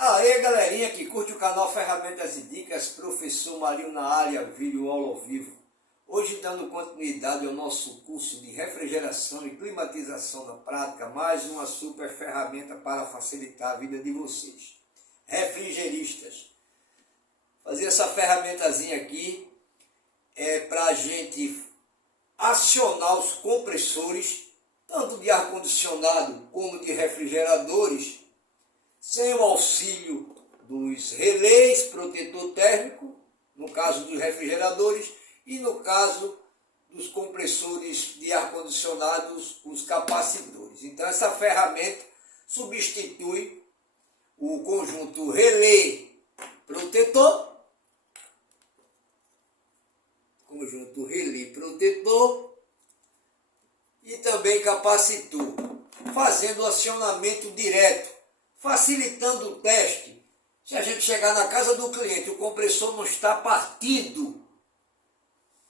Aê, galerinha que curte o canal Ferramentas e Dicas, professor Marinho na área, vídeo aula ao vivo. Hoje dando continuidade ao nosso curso de refrigeração e climatização na prática, mais uma super ferramenta para facilitar a vida de vocês. Refrigeristas. Fazer essa ferramentazinha aqui é para a gente acionar os compressores, tanto de ar-condicionado como de refrigeradores, sem o auxílio dos relés protetor térmico, no caso dos refrigeradores, e no caso dos compressores de ar-condicionados, os capacitores. Então essa ferramenta substitui o conjunto relé protetor, e também capacitor, fazendo o acionamento direto, facilitando o teste. Se a gente chegar na casa do cliente, o compressor não está partido,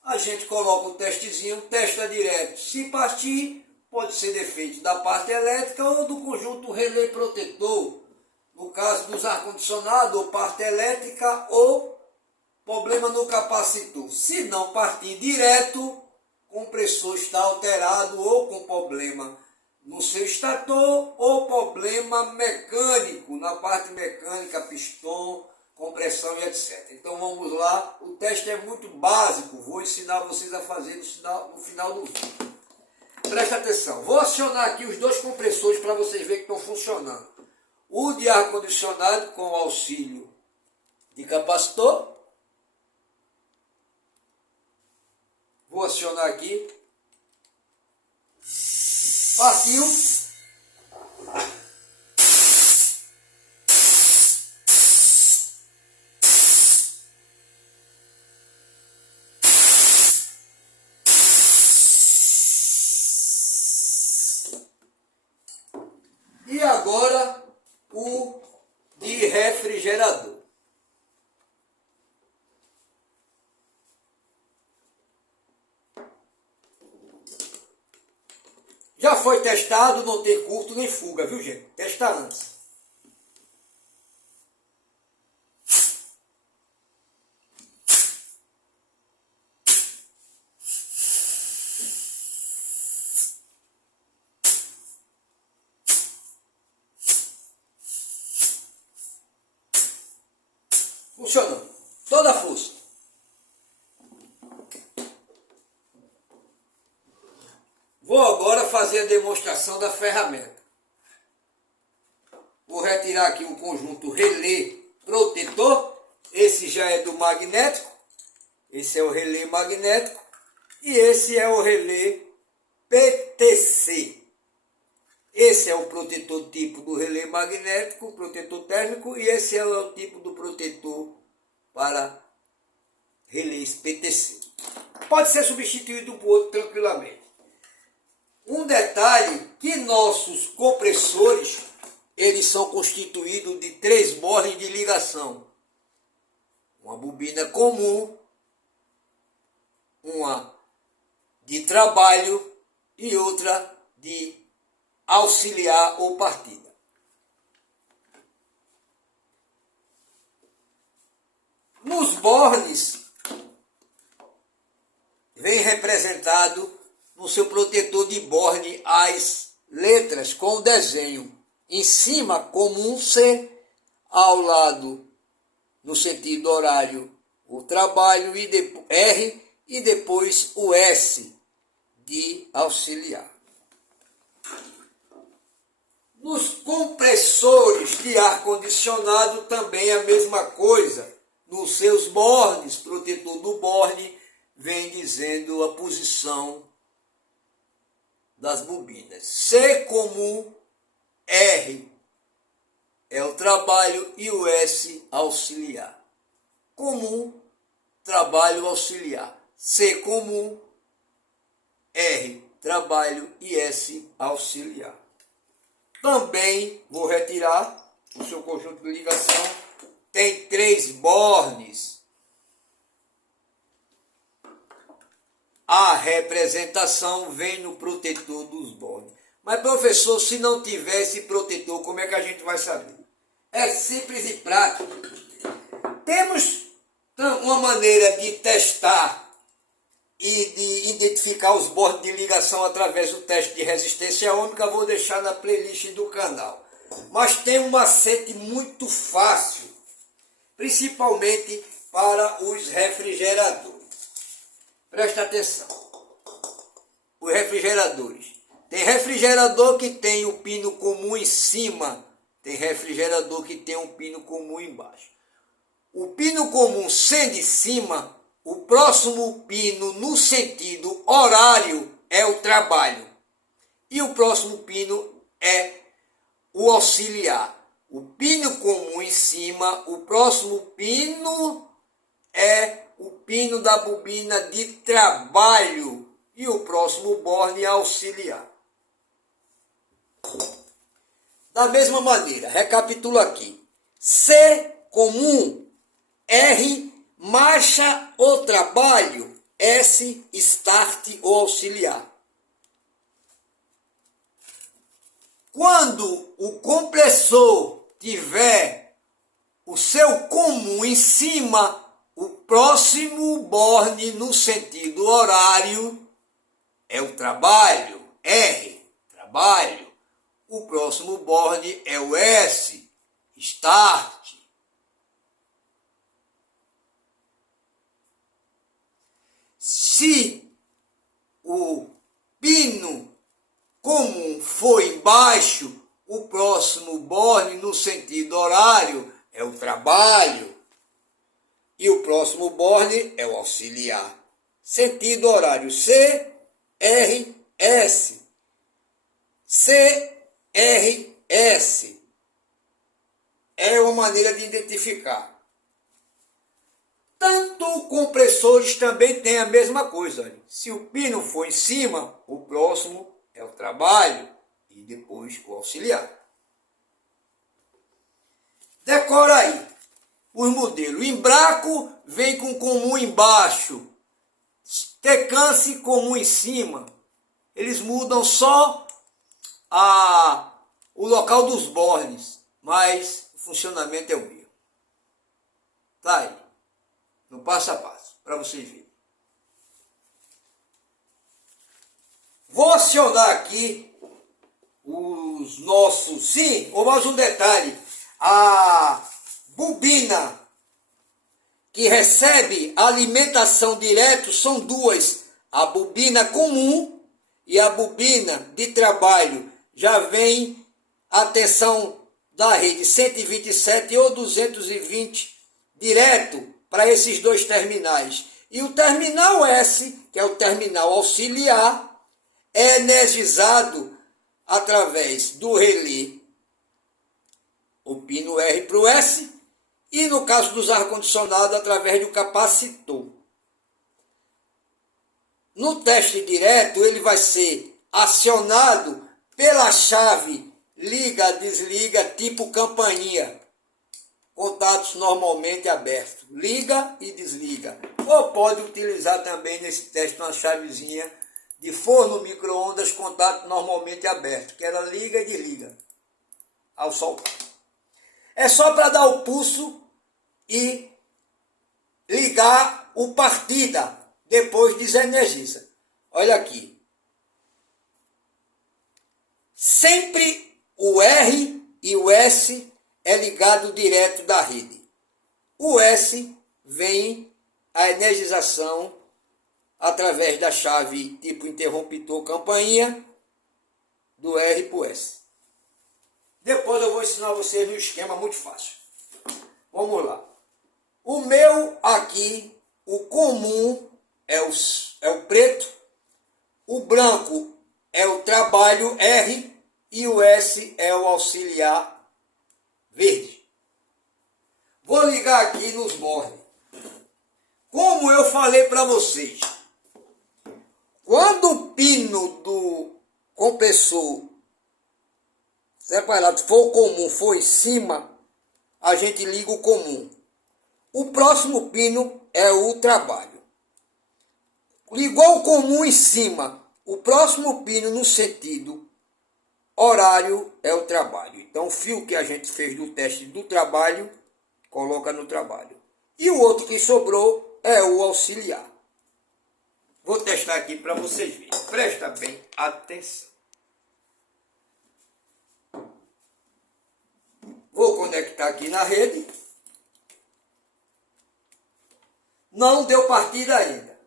a gente coloca o testezinho, testa direto. Se partir, pode ser defeito da parte elétrica ou do conjunto relé protetor. No caso dos ar-condicionados, ou parte elétrica ou problema no capacitor. Se não partir direto, o compressor está alterado ou com problema no seu estator ou problema mecânico, na parte mecânica, pistão, compressão e etc. Então vamos lá, o teste é muito básico, vou ensinar vocês a fazer no final do vídeo. Presta atenção, vou acionar aqui os dois compressores para vocês verem que estão funcionando. O de ar-condicionado com auxílio de capacitor. Vou acionar aqui. Partiu. E agora o de refrigerador. Já foi testado, não tem curto nem fuga, viu gente? Testa antes. Funcionando. Toda a força. Vou agora fazer a demonstração da ferramenta. Vou retirar aqui o conjunto relé protetor. Esse já é do magnético. Esse é o relé magnético. E esse é o relé PTC. Esse é o protetor tipo do relé magnético, protetor térmico. E esse é o tipo do protetor para relés PTC. Pode ser substituído por outro tranquilamente. Um detalhe, que nossos compressores, eles são constituídos de 3 bornes de ligação. Uma bobina comum, uma de trabalho e outra de auxiliar ou partida. Nos bornes, vem representado no seu protetor de borne as letras com o desenho. Em cima, comum C, ao lado, no sentido horário, o trabalho e R e depois o S de auxiliar. Nos compressores de ar-condicionado também a mesma coisa. Nos seus bornes, protetor do borne, vem dizendo a posição das bobinas. C comum, R é o trabalho e o S auxiliar. Comum, trabalho, auxiliar. C comum, R trabalho e S auxiliar. Também vou retirar o seu conjunto de ligação. Tem 3 bornes. A representação vem no protetor dos bornes. Mas professor, se não tivesse protetor, como é que a gente vai saber? é simples e prático. Temos uma maneira de testar e de identificar os bornes de ligação através do teste de resistência ômica. Vou deixar na playlist do canal. Mas tem um macete muito fácil, principalmente para os refrigeradores. Presta atenção. Os refrigeradores. Tem refrigerador que tem o pino comum em cima, tem refrigerador que tem um pino comum embaixo. O pino comum sendo em cima, o próximo pino no sentido horário é o trabalho. E o próximo pino é o auxiliar. O pino comum em cima, o próximo pino é o pino da bobina de trabalho. E o próximo borne é auxiliar. Da mesma maneira, recapitulo aqui. C comum, R marcha ou trabalho, S start ou auxiliar. Quando o compressor tiver o seu comum em cima, o próximo borne no sentido horário é o trabalho, R, trabalho. O próximo borne é o S, start. Se o pino comum for embaixo, o próximo borne no sentido horário é o trabalho. E o próximo borne é o auxiliar. Sentido horário C, R, S. C, R, S. É uma maneira de identificar. Tanto compressores também tem a mesma coisa. Olha. Se o pino for em cima, o próximo é o trabalho e depois o auxiliar. Decora aí. Os modelos. Embraco vem com comum embaixo. Tecance comum em cima. Eles mudam só o local dos bornes, mas o funcionamento é o mesmo. Tá aí. No passo a passo, para vocês verem. Vou acionar aqui os nossos... Sim, ou mais um detalhe. A bobina que recebe alimentação direto são duas. A bobina comum e a bobina de trabalho. Já vem a tensão da rede 127 ou 220 direto para esses dois terminais. E o terminal S, que é o terminal auxiliar, é energizado através do relé, o pino R para o S, e no caso dos ar-condicionados, através do capacitor. No teste direto, ele vai ser acionado pela chave liga-desliga tipo campainha. Contatos normalmente abertos. Liga e desliga. Ou pode utilizar também nesse teste uma chavezinha de forno micro-ondas, contato normalmente aberto, que ela liga e desliga ao soltar. É só para dar o pulso e ligar o partida. Depois desenergiza. Olha aqui. Sempre o R e o S é ligado direto da rede. O S vem a energização através da chave tipo interruptor campainha do R para o S. Depois eu vou ensinar vocês no esquema muito fácil. Vamos lá. O meu aqui, o comum é o preto, o branco é o trabalho R e o S é o auxiliar verde. Vou ligar aqui nos bornes. Como eu falei para vocês, quando o pino do compressor separado for o comum, for em cima, a gente liga o comum. O próximo pino é o trabalho. Ligou o comum em cima, o próximo pino no sentido horário é o trabalho. Então o fio que a gente fez do teste do trabalho, coloca no trabalho. E o outro que sobrou é o auxiliar. Vou testar aqui para vocês verem. Presta bem atenção. Vou conectar aqui na rede. Não deu partida ainda.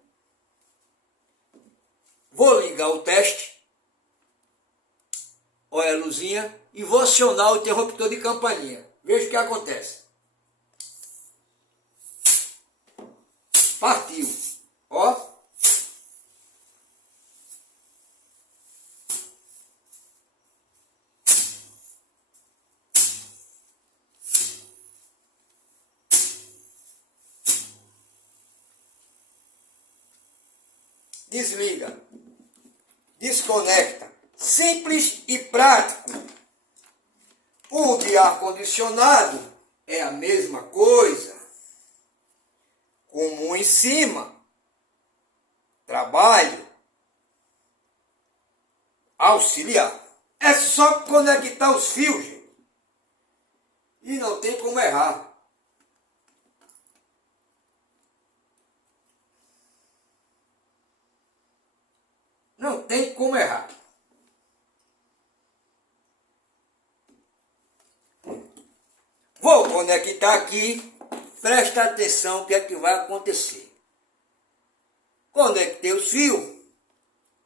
Vou ligar o teste. Olha a luzinha. E vou acionar o interruptor de campainha. Veja o que acontece. Partiu. Ó. Desliga. Desconecta. Simples e prático. O de ar-condicionado é a mesma coisa. Comum em cima. Trabalho. Auxiliar. É só conectar os fios, gente. E não tem como errar. Não tem como errar. Vou conectar aqui. Presta atenção o que é que vai acontecer. Conectei os fios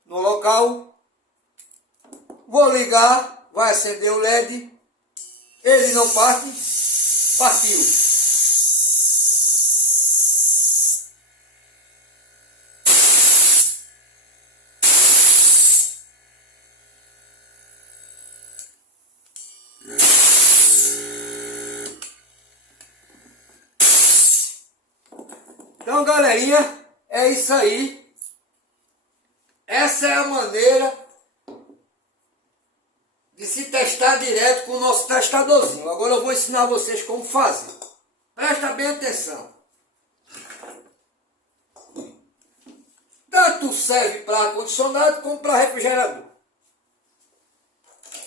no local. Vou ligar. Vai acender o LED. Ele não parte. Partiu. Então, galerinha, é isso aí. Essa é a maneira de se testar direto com o nosso testadorzinho. Agora eu vou ensinar vocês como fazer. Presta bem atenção. Tanto serve para ar-condicionado como para refrigerador.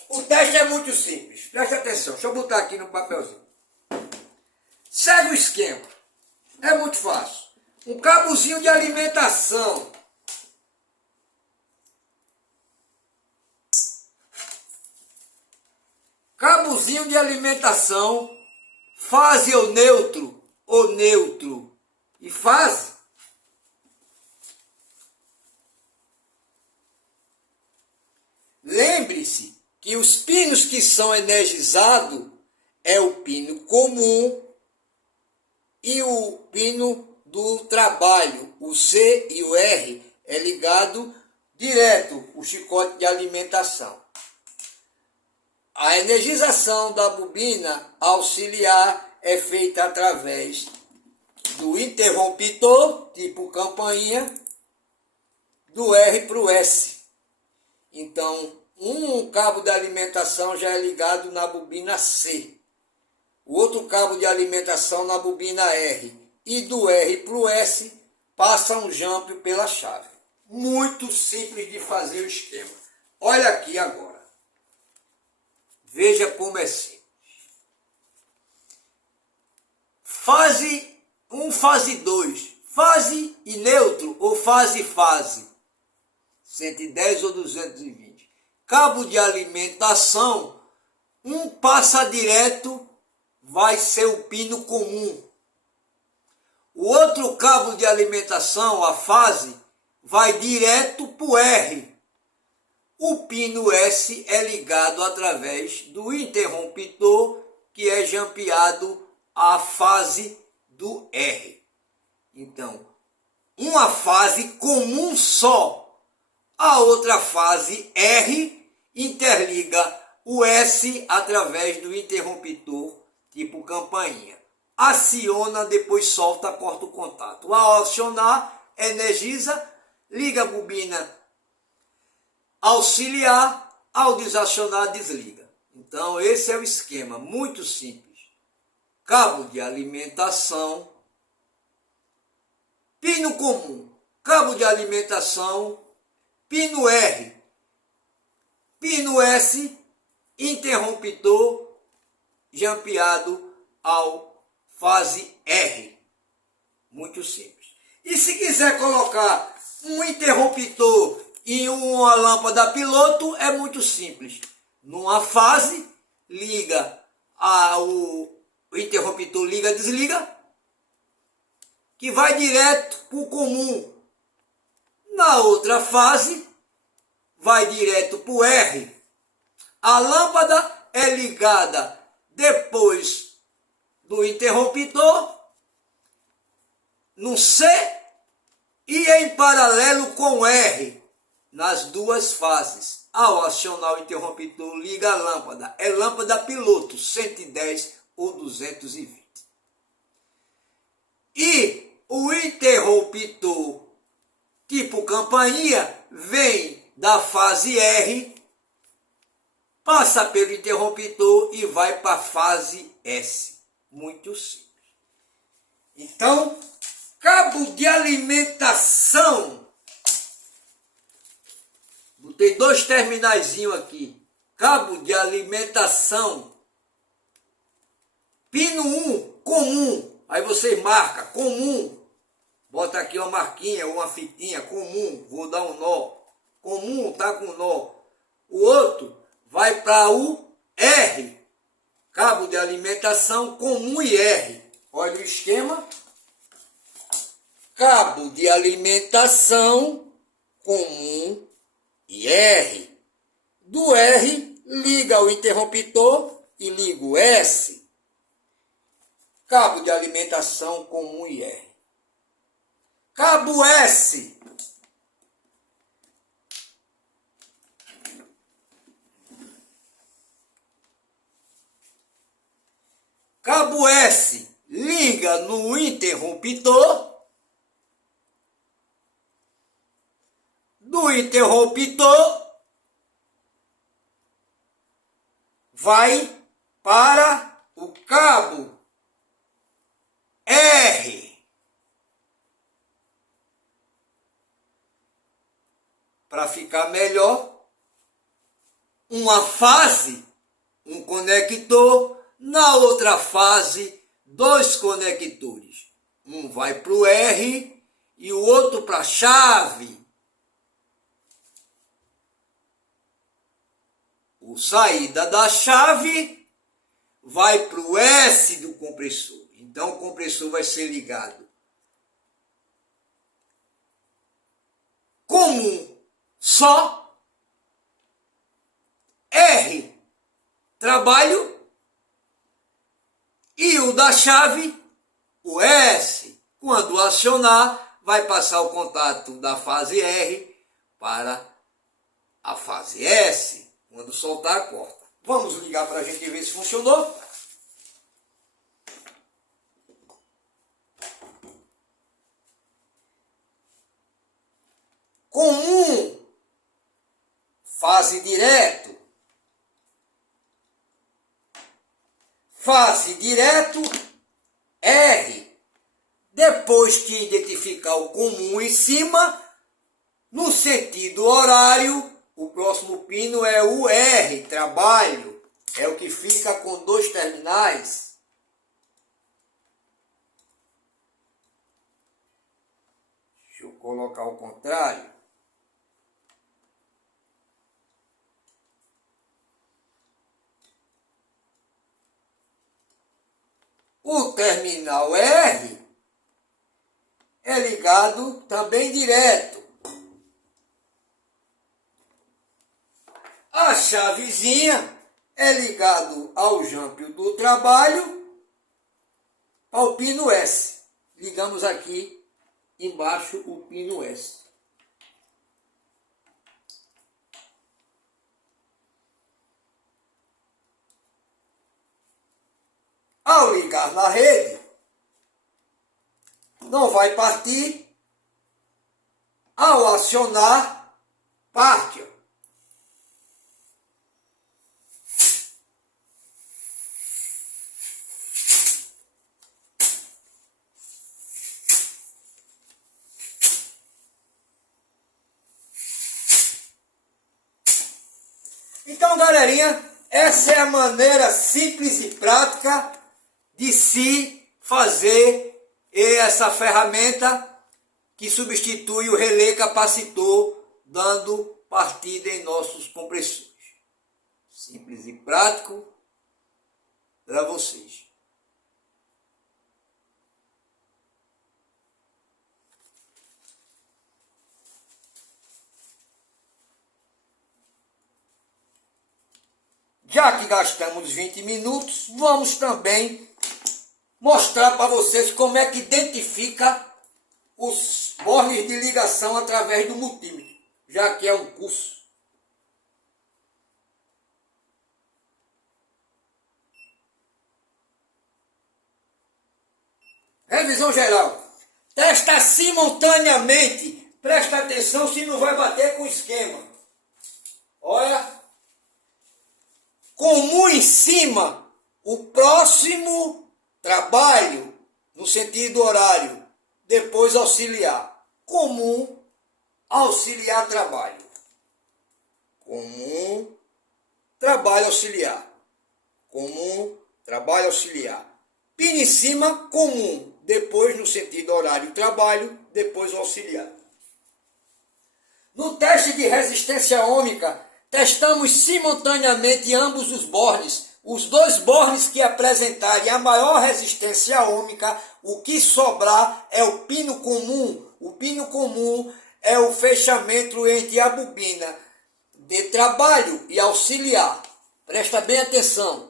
O teste é muito simples. Presta atenção. Deixa eu botar aqui no papelzinho. Segue o esquema. É muito fácil. Um cabozinho de alimentação. Cabozinho de alimentação. Fase ou neutro e fase. Lembre-se que os pinos que são energizados é o pino comum e o pino do trabalho, o C e o R, é ligado direto, o chicote de alimentação. A energização da bobina auxiliar é feita através do interruptor, tipo campainha, do R para o S. Então, um cabo de alimentação já é ligado na bobina C. O outro cabo de alimentação na bobina R. E do R para o S passa um jump pela chave. Muito simples de fazer o esquema. Olha aqui agora. Veja como é simples. Fase 1, fase 2. Fase e neutro ou fase-fase. 110 ou 220. Cabo de alimentação. Um passa direto, vai ser o pino comum. O outro cabo de alimentação, a fase, vai direto para o R. O pino S é ligado através do interruptor, que é jampeado à fase do R. Então, uma fase comum só. A outra fase R interliga o S através do interruptor, tipo campainha. Aciona, depois solta, corta o contato. Ao acionar, energiza, liga a bobina auxiliar, ao desacionar, desliga. Então, esse é o esquema, muito simples. Cabo de alimentação, pino comum, cabo de alimentação, pino R, pino S interruptor jampeado ao fase R. Muito simples. E se quiser colocar um interruptor em uma lâmpada piloto, é muito simples. Numa fase, liga o interruptor, liga, desliga, que vai direto para o comum. Na outra fase, vai direto para o R. A lâmpada é ligada depois do interruptor no C e em paralelo com R nas duas fases. Ao acionar o interruptor, liga a lâmpada. É lâmpada piloto, 110 ou 220. E o interruptor tipo campainha vem da fase R, passa pelo interruptor e vai para a fase S. Muito simples. Então, cabo de alimentação. Botei 2 terminaizinhos aqui. Cabo de alimentação. Pino 1, comum. Aí vocês marcam, comum. Bota aqui uma marquinha, uma fitinha, comum. Vou dar um nó. Comum, tá com nó. O outro vai para o R. Cabo de alimentação, comum e R. Olha o esquema. Cabo de alimentação, comum e R. Do R, liga o interruptor e liga o S. Cabo de alimentação, comum e R. Cabo S. Cabo S, liga no interruptor. Do interruptor vai para o cabo R. Para ficar melhor, uma fase, um conector, na outra fase, 2 conectores. Um vai para o R e o outro para a chave. O saída da chave vai para o S do compressor. Então o compressor vai ser ligado comum só, R trabalho, e o da chave, o S. Quando acionar, vai passar o contato da fase R para a fase S. Quando soltar, corta. Vamos ligar para a gente ver se funcionou. Comum, fase direto. Fase direto, R. Depois que identificar o comum em cima, no sentido horário, o próximo pino é o R, trabalho. É o que fica com 2 terminais. Deixa eu colocar o contrário. O terminal R é ligado também direto. A chavezinha é ligado ao jâmpio do trabalho ao pino S. Ligamos aqui embaixo o pino S. Ao ligar na rede, não vai partir. Ao acionar, parte. Então, galerinha, Essa é a maneira simples e prática de se fazer essa ferramenta que substitui o relé capacitor, dando partida em nossos compressores. Simples e prático para vocês. Já que gastamos 20 minutos, vamos também mostrar para vocês como é que identifica os bornes de ligação através do multímetro, já que é um curso. Revisão geral. Testa simultaneamente. Presta atenção se não vai bater com o esquema. Olha. Comum em cima, o próximo trabalho, no sentido horário, depois auxiliar. Comum, auxiliar, trabalho. Comum, trabalho, auxiliar. Comum, trabalho, auxiliar. Pino em cima, comum, depois no sentido horário, trabalho, depois o auxiliar. No teste de resistência ômica, testamos simultaneamente ambos os bornes. Os dois bornes que apresentarem a maior resistência ômica, o que sobrar é o pino comum. O pino comum é o fechamento entre a bobina de trabalho e auxiliar. Presta bem atenção.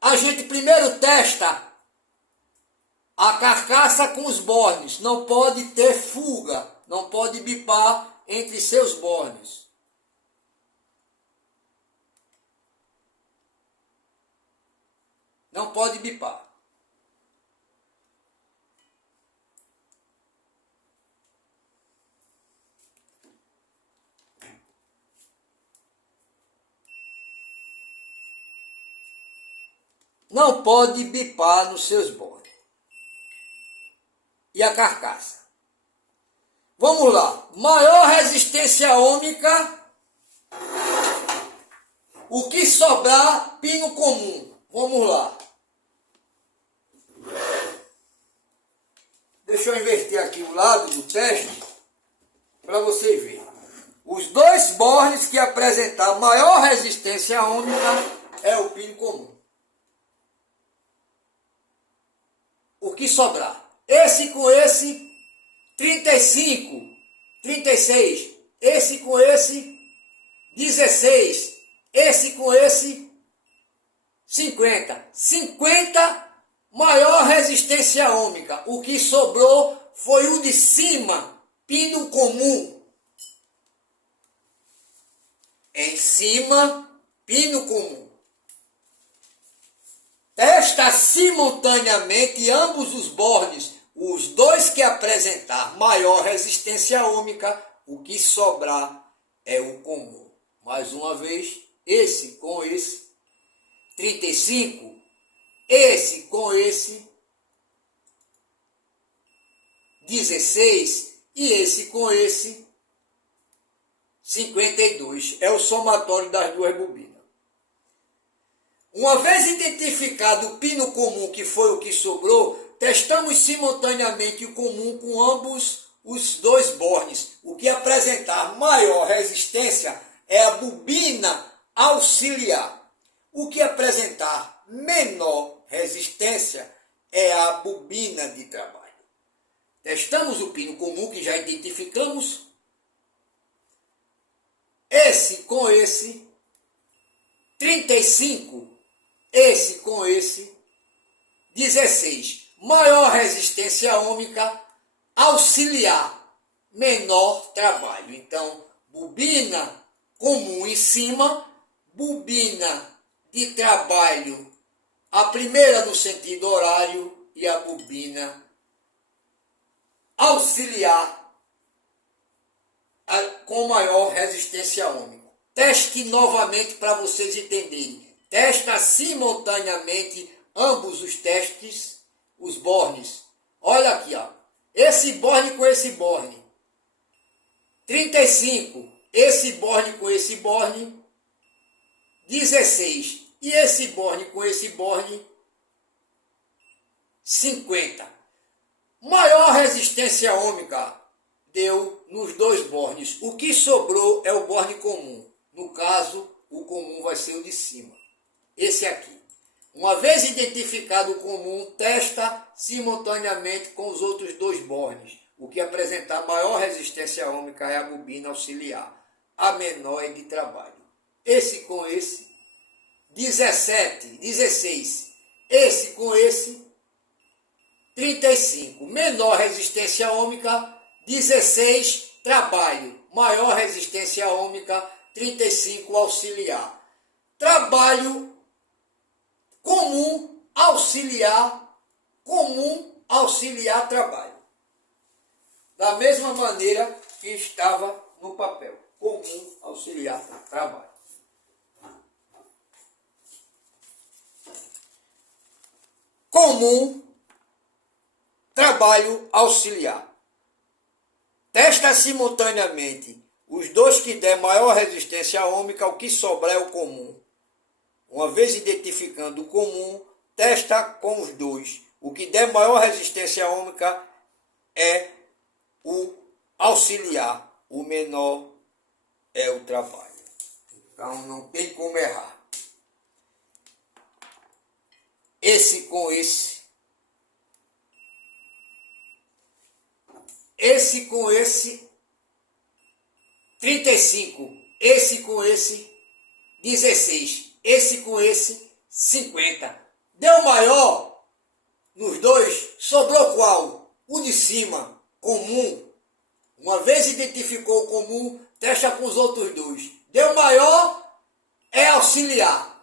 A gente primeiro testa a carcaça com os bornes. Não pode ter fuga, não pode bipar entre seus bornes. Não pode bipar. Não pode bipar nos seus bornes. E a carcaça. Vamos lá. Maior resistência ômica. O que sobrar, pino comum. Vamos lá. Deixa eu inverter aqui o lado do teste para vocês verem. Os dois bornes que apresentar maior resistência ômica é o pino comum. O que sobrar? Esse com esse, 35, 36. Esse com esse, 16. Esse com esse, 50. 50, maior resistência ômica. O que sobrou foi o de cima, pino comum. Em cima, pino comum. Testa simultaneamente ambos os bornes, os dois que apresentar maior resistência ômica, o que sobrar é o comum. Mais uma vez, esse com esse, 35, esse com esse, 16 e esse com esse, 52. É o somatório das duas bobinas. Uma vez identificado o pino comum, que foi o que sobrou, testamos simultaneamente o comum com ambos os dois bornes. O que apresentar maior resistência é a bobina auxiliar. O que apresentar menor resistência é a bobina de trabalho. Testamos o pino comum, que já identificamos. Esse com esse, 35. Esse com esse, 16. Maior resistência ômica, auxiliar, menor trabalho. Então, bobina comum em cima, bobina de trabalho, a primeira no sentido horário e a bobina auxiliar com maior resistência ômica. Teste novamente para vocês entenderem. Testa simultaneamente ambos os testes, os bornes. Olha aqui, ó. Esse borne com esse borne. 35. esse borne com esse borne, 16. E esse borne com esse borne, 50. Maior resistência ômica deu nos dois bornes. O que sobrou é o borne comum. No caso, o comum vai ser o de cima. Esse aqui. Uma vez identificado o comum, testa simultaneamente com os outros dois bornes. O que apresentar maior resistência ômica é a bobina auxiliar. A menor é de trabalho. Esse com esse, 17, 16. Esse com esse, 35. Menor resistência ômica, 16, trabalho. Maior resistência ômica, 35, auxiliar. Trabalho comum, auxiliar, trabalho. Da mesma maneira que estava no papel. Comum, auxiliar, trabalho. Comum, trabalho, auxiliar. Testa simultaneamente os dois que der maior resistência ômica, o que sobrar é o comum. Uma vez identificando o comum, testa com os dois. O que der maior resistência ômica é o auxiliar. O menor é o trabalho. Então não tem como errar. Esse com esse. Esse com esse, 35. Esse com esse, 16. Esse com esse, 50. Deu maior nos dois, sobrou qual? O de cima, comum. Uma vez identificou o comum, testa com os outros dois. Deu maior, é auxiliar.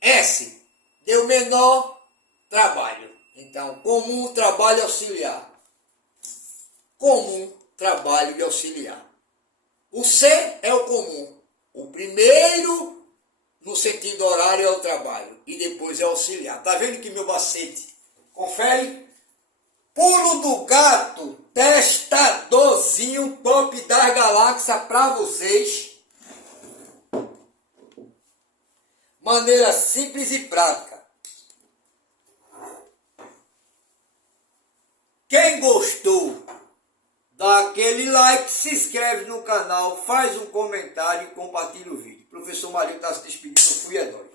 S. Deu menor, trabalho. Então, comum, trabalho, auxiliar. Comum, trabalho e auxiliar. O C é o comum. O primeiro, no sentido horário, é o trabalho. E depois é o auxiliar. Tá vendo que meu macete? Confere? Pulo do gato, testadorzinho top das galáxias para vocês. Maneira simples e prática. Quem gostou, dá aquele like, se inscreve no canal, faz um comentário e compartilha o vídeo. Professor Marinho está se despedindo, eu fui, é nóis.